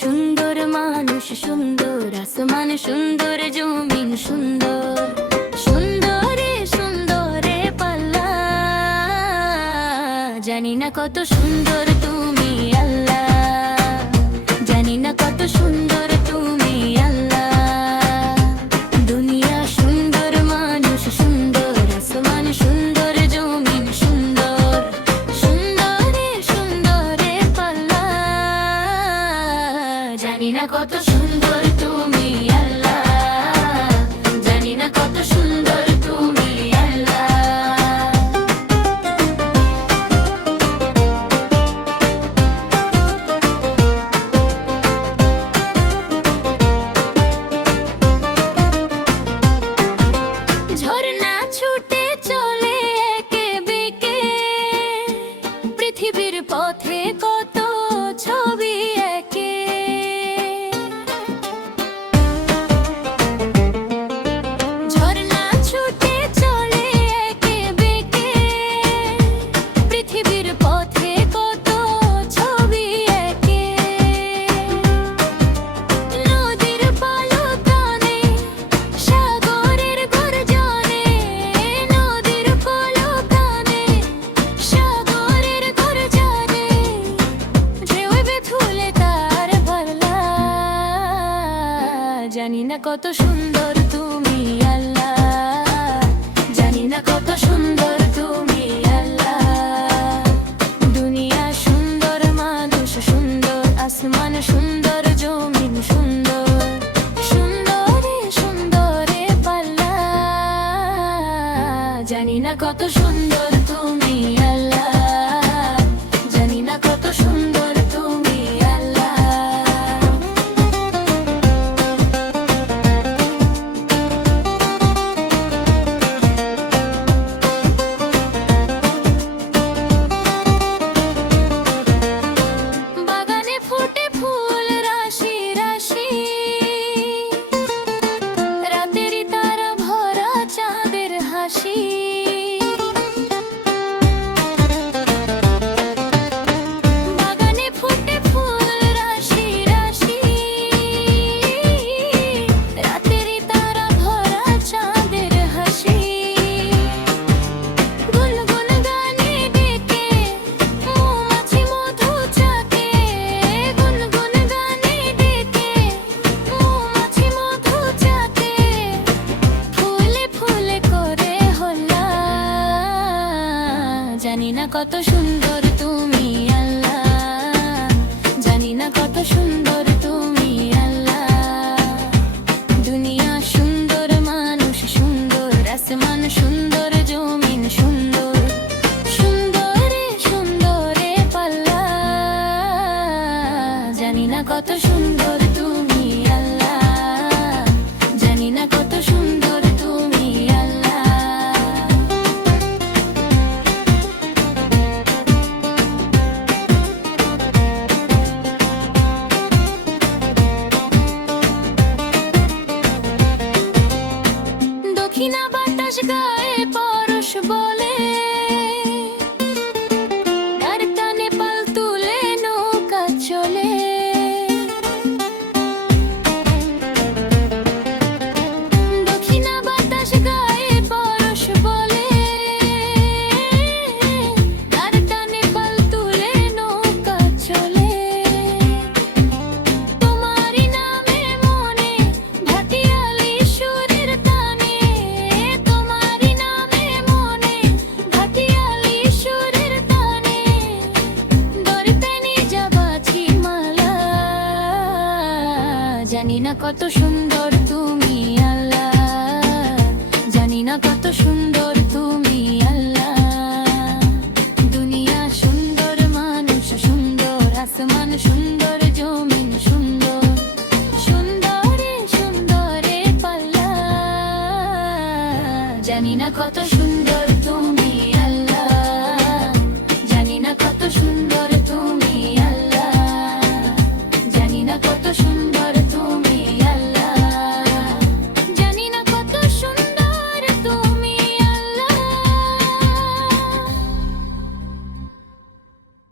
সুন্দর, মানুষ সুন্দর, আসমান সুন্দর, জমিন সুন্দর। সুন্দরে সুন্দরে পাল্লা, জানি না কত সুন্দর তুমি আল্লাহ, জানি না কত সুন্দর তুমি আল্লাহ। দুনিয়া সুন্দর, মানুষ সুন্দর, আসমান সুন্দর, জমিন সুন্দর। সুন্দরে সুন্দরে পাল্লা, জানি না কত সুন্দর তুমি আল্লাহ, জানি না কত সুন্দর তুমি আল্লাহ। ঝর্ণা ছুটে চলে একে বেঁকে, পৃথিবীর পথে কত ছবি একে। ঝর্ণা ছুটে চলে একে বেঁকে, পৃথিবীর পথে কত ছবি একে। নদীর পলকানে, সাগরের গর্জনে, নদীর পলকানে, সাগরের গর্জনে, ঢেউয়ে তুলে তার পাল্লা, জানি না কত সুন্দর তুমি আল্লাহ, জানি না কত সুন্দর তুমি আল্লাহ। দুনিয়া সুন্দর, মানুষ সুন্দর, আসমান সুন্দর, জমিন সুন্দর। সুন্দরে সুন্দরে পাল্লা, জানি না কত সুন্দর তুমি আল্লাহ, জানি না কত সুন্দর তুমি আল্লাহ। বাগানে ফুটে ফুল রাশি রাশি, রাতেরই তারা ভরা চাঁদের হাসি। বাগানে ফুটে ফুল রাশি রাশি, রাতেরই তারা ভরা চাঁদের হাসি। গুনগুন গানে ডেকে মৌমাছি মধু চাকে, গুনগুন গানে ডেকে মৌমাছি মধু চাকে। ফুলে ফুলে করে হল্লা, জানি না কত সুন্দর তুমি আল্লাহ, জানি না কত সুন্দর তুমি আল্লাহ। দুনিয়া সুন্দর, মানুষ সুন্দর, আসমান সুন্দর, জমিন সুন্দর। সুন্দরে সুন্দরে পাল্লা, জানি না কত সুন্দর তুমি আল্লাহ, জানি না কত সুন্দর তুমি আল্লাহ। দক্ষিণা বাতাস গায়ে পরশ বলে, তার টানে পাল তুলে নৌকা চলে। দক্ষিণা বাতাস গায়ে পরশ বলে, তার টানে পাল তুলে নৌকা চলে। তোমারই নামে মনে ভাটিয়ালি সুরের টানে, তোমারই নামে মনে ভাটিয়ালি সুরের টানে। দরিতে নিজা বাছি মালা, জানি না কত সুন্দর